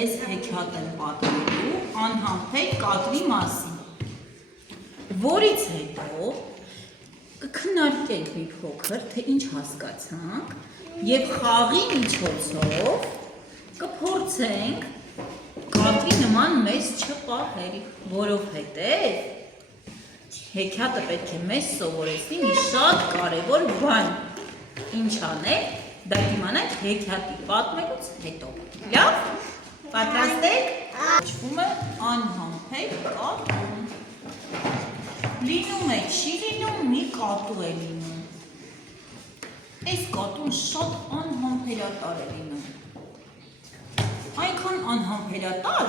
ձեզ հեքիաթ եմ պատմելու անհամբեր կատվի մասին, որից հետո կքննարկենք մի փոքր, թե ինչ հասկացանք եւ խաղի միջոցով կփորձենք կատվի նման մեզ չպահել, որովհետեւ հեքիաթը պետք է մեզ սովորեցնի մի շատ կարևոր բան, ինչ անել, դա իմանանք հեքիաթի պատմելուց հետո։ Լավ, պատրաստ եք։ Կոչվում է անհամբեր կատուն։ Լինում է, չի լինում, մի կատու է լինում։ Այս կատուն շատ անհամբերատար է լինում։ Այնքան անհամբերատար,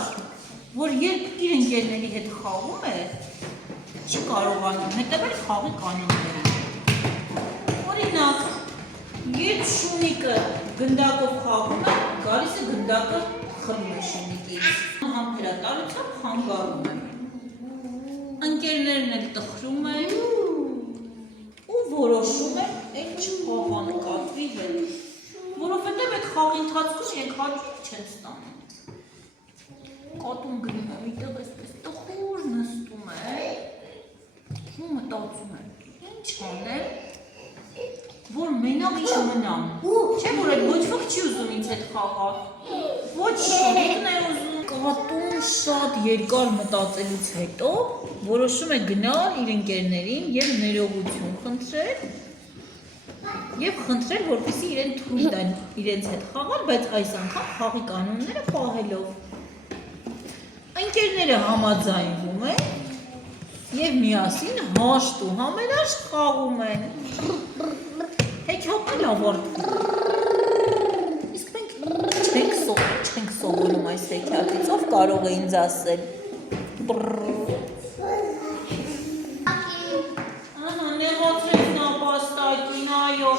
որ երբ իր ընկերների հետ խաղում է, չի կարողանում հետևել խաղի կանոններին։ Օրինակ, երբ շունիկը գնդակով խաղում է, գալիս է գնդակը խլում է շունիկից։ Անհամբերատարությամբ խանգարում է։ Ընկերներն էլ տխրում են ու որոշում են էլ չխաղան կատվի հետ, որովհետև այդ խաղի ընթացքում իրենք հաճույք չեն ստանում։ Կատուն գնում է միտեղ այսպես տխուր նստում է ու մտածում է, ինչ անեմ, որ մենակ չմնամ, չէ՞ որ այդ ոչ ոք չի ուզում ինձ հետ խաղալ, ոչ շունիկն է ուզում։ Կատուն շատ երկար մտածելուց հետո որոշում է գնալ իր ընկերներին եւ ներողություն խնդրել եւ խնդրել, որպեսզի իրեն թույլ տան իրենց հետ խաղալ, բայց այս անգամ խաղի կանոնները պահելով։ Ընկերները համաձայնվում են եւ միասին հաշտ ու համերաշտ խաղում են։ Հեքիաթն ավարտվում։ Իսկ մենք չենք սովորում այս հեքիաթից, ով կարող է ինձ ասել։ Ահա, նեղացրեց նապաստակին, այո։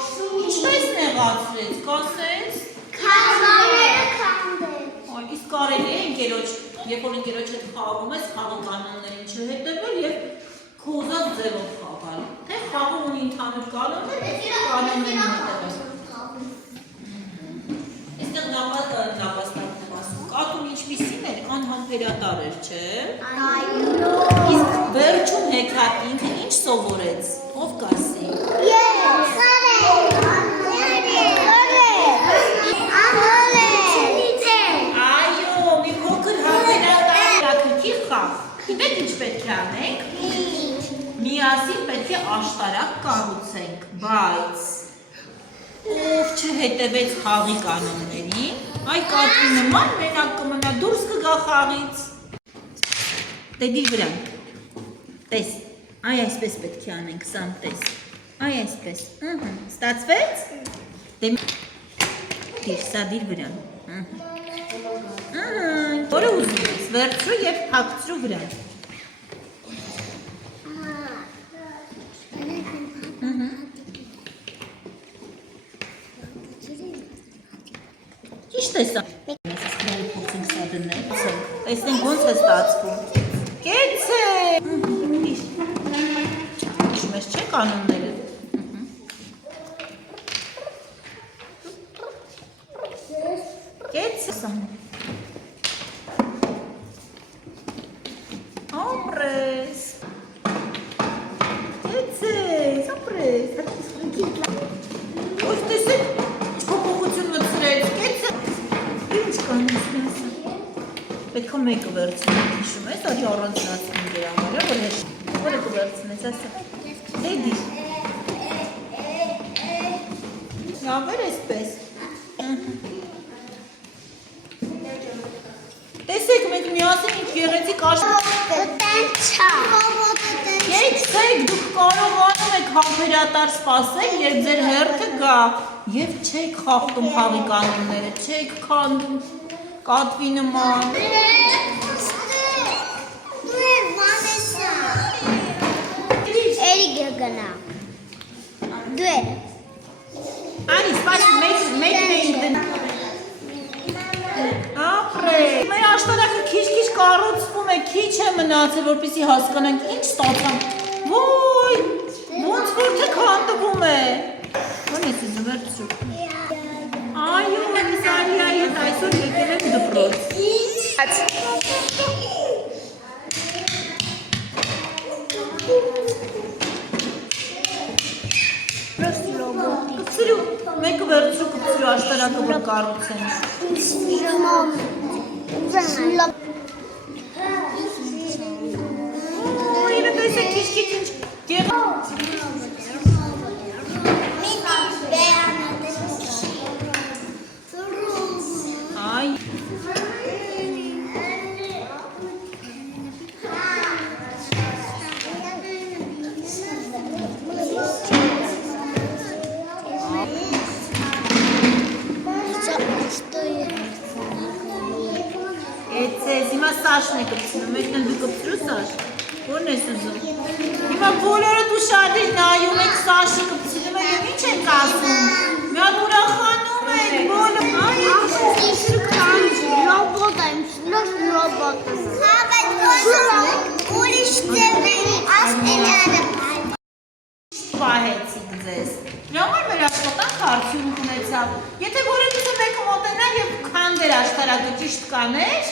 Ինչպես նեղացրեց, կասես։ Քարերը քանդեց։ Այ, իսկ կարելի է ընկերոջ, երբ որ ընկերոջ հետ խաղում ես, խաղի կանոններին չհետևել եւ քո ուզած ձևով խաղալ։ Թե խաղը ունի ընդհանուր կանոններ, կանոններին հետևել։ Այստեղ նապաստակն եմ ասում, կատուն ինչպիսին էր, անհամբերատար էր, չէ՞։ Այո։ Իսկ վերջում հեքիաթը ինքը ինչ սովորեց, ով կասի։ Այո, մի փոքր համբերատար խաղ։ Գիտեք ինչ պետք է անենք։ Միասին պետք է աշտարակ կառուցենք, բայց ով չհետևեց խաղի կանոններին, այ կատվի նման մենակ կմնա դուրս կգա խաղից։ Դե դիր վրան, տես, այ այսպես պետք է անենք, սամ տես, այ այսպես, ստացվեց, դիր, սա դիր վրան, որը ուզում ես, վերցրու և հագցրու վրան։ Ճիշտ է սա։ Մենք իսկրալի փորձենք սա դնել, տեսնենք ոնց է ստացվում։ Կեցեք։ Իշում ես չէ կանոնները։ Կեցեք։ Ամրես։ Կեցեք, ամրես։ Ով տեսեք, չփոփոխություն մտցրեց, կեցեք։ Ինչ կանես ասա։ Պետք է մեկը վերցնենք, հիշում ես, արի առանձնացնում դեր համար, որ հետ։ Որը կվերցնես, ասա։ Դե դիր։ Լավ էր այսպես։ Տեսեք, մենք միասին ինչ գեղեցիկ Կեցեք, դուք կարողանում եք համբերատար սպասել, երբ ձեր հերթը գա և չեք խախտում խաղի կանոնները, չեք քանդում կատվի նման։ Էրի գնա։ Դու է։ Անի, սպասի, մեկն էինք դնա։ Ապրեք, մեր աշտարակը քիչ-քիչ կառուցվում է, քիչ է մնացել, որպեսզի հասկանանք ինչ ստացանք։ Ոյ, ոնց որ թե քանդվում է։ Ո՞ն ես ուզում վերցրու։ Այո, Զարիայի հետ այսօր եկել եմ դպրոց։ Կպցրու, մեկը վերցրու կպցրու աշտարակը որ կառուցեն։ Իրը տեսեք քիչ-քիչ ինչ Այ Էցես, հիմա Սաշն է կպցնում, մեկն են դու կպցրու Սաշ, որն ես ուզում։ Հիմա բոլորը դու շադիր նայում եք Սաշը կպցնում է և ինչ ենք ասում, միատ ուրախանում եք, բոլը, այ պահեցիք ձեզ։ Լամար մեր աշխատանք արդյունք ունեցավ, եթե որևիցե մեկը մոտենա և քանդեր աշտարակը ճիշտ կաներ,